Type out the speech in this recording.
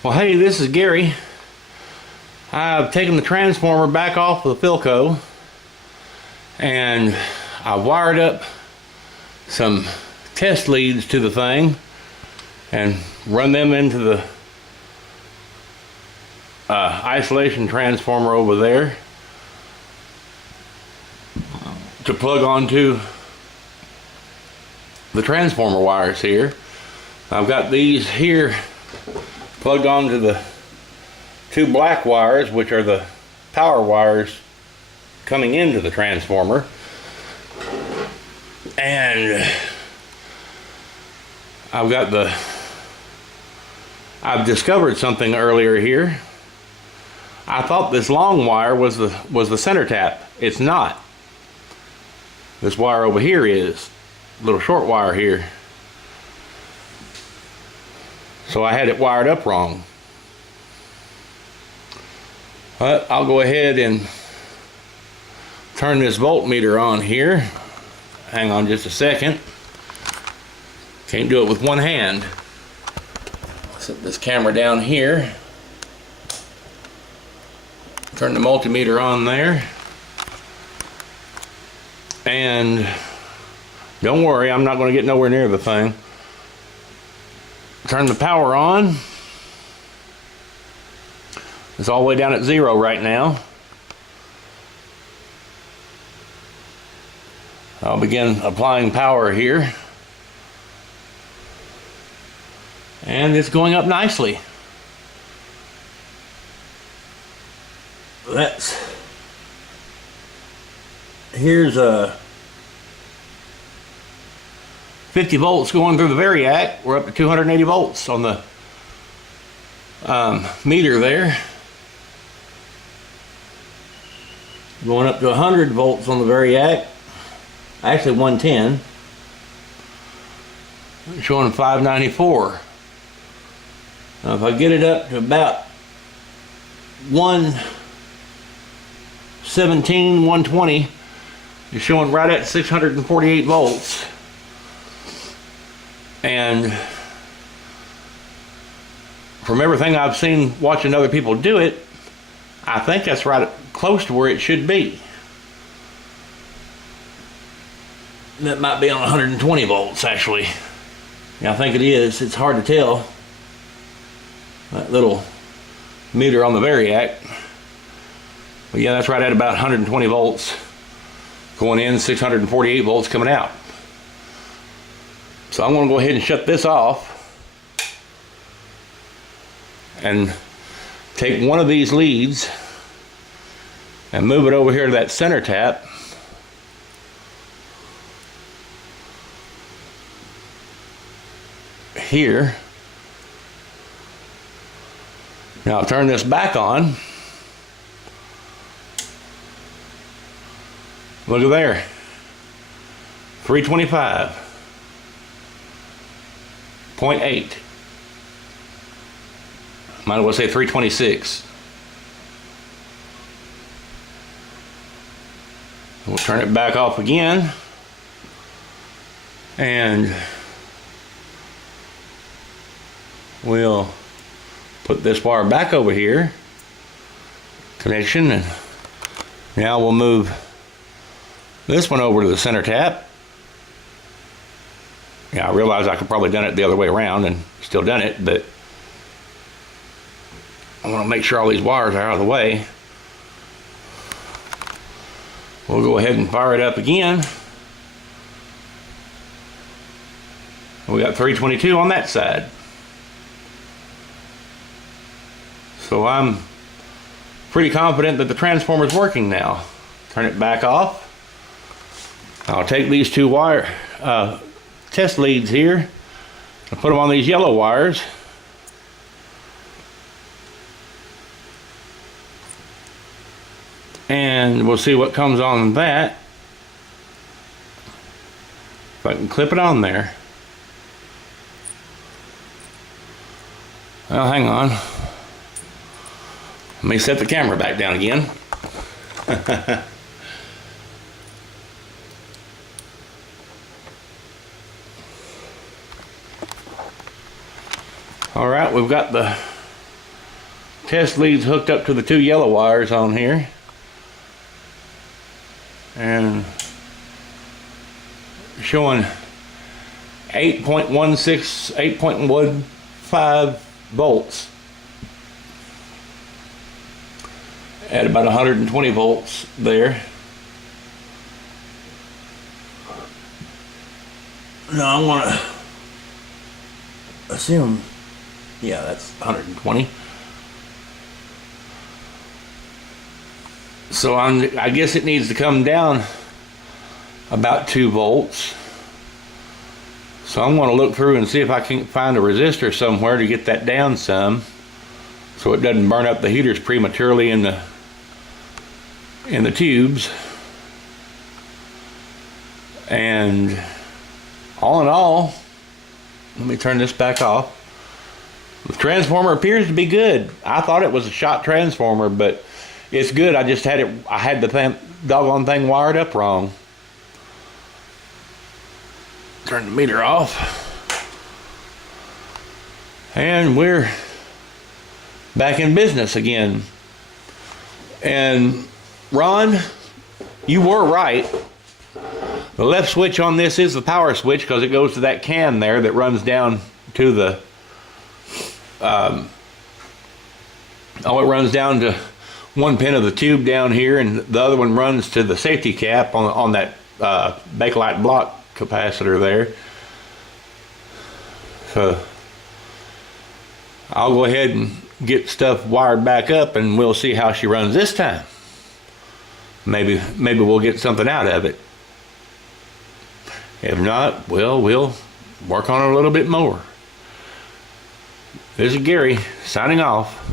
Well, hey, this is Gary. I've taken the transformer back off of the Philco and I wired up some test leads to the thing and run them into the isolation transformer over there to plug onto the transformer wires here. I've got these here plugged onto the two black wires, which are the power wires coming into the transformer. And I've discovered something earlier here. I thought this long wire was the center tap. It's not. This wire over here is a little short wire here. So I had it wired up wrong. But I'll go ahead and turn this voltmeter on here. Hang on just a second. Can't do it with one hand. Set this camera down here. Turn the multimeter on there. And don't worry, I'm not going to get nowhere near the thing. Turn the power on. It's all the way down at 0 right now. I'll begin applying power here. And it's going up nicely. Here's 50 volts going through the variac. We're up to 280 volts on the meter there. Going up to 100 volts on the variac. Actually 110. Showing 594. Now if I get it up to about 117, 120, it's showing right at 648 volts. And from everything I've seen watching other people do it, I think that's right close to where it should be. That might be on 120 volts actually. Yeah, I think it is. It's hard to tell. That little meter on the variac. But yeah, that's right at about 120 volts going in, 648 volts coming out. So I'm going to go ahead and shut this off and take one of these leads and move it over here to that center tap. Here. Now I'll turn this back on. Look at there. 325.8. Might as well say 326. We'll turn it back off again. And we'll put this wire back over here. Connection. And now we'll move this one over to the center tap. Yeah, I realize I could probably done it the other way around and still done it, but I want to make sure all these wires are out of the way. We'll go ahead and fire it up again. We got 322 on that side. So I'm pretty confident that the transformer is working now. Turn it back off. I'll take these two wire test leads here and put them on these yellow wires. And we'll see what comes on that. If I can clip it on there. Well, hang on. Let me set the camera back down again. All right, we've got the test leads hooked up to the 2 yellow wires on here. And showing 8.15 volts at about 120 volts there. Now I'm gonna assume, yeah, that's 120. So I guess it needs to come down about 2 volts. So I'm going to look through and see if I can find a resistor somewhere to get that down some, so it doesn't burn up the heaters prematurely in the tubes. And all in all, let me turn this back off. The transformer appears to be good. I thought it was a shot transformer, but it's good. I just had I had the doggone thing wired up wrong. Turn the meter off. And we're back in business again. And Ron, you were right. The left switch on this is the power switch because it goes to that can there that runs down to the it runs down to one pin of the tube down here, and the other one runs to the safety cap on that Bakelite block capacitor there. So I'll go ahead and get stuff wired back up, and we'll see how she runs this time. Maybe we'll get something out of it. If not, well, we'll work on it a little bit more. This is Gary signing off.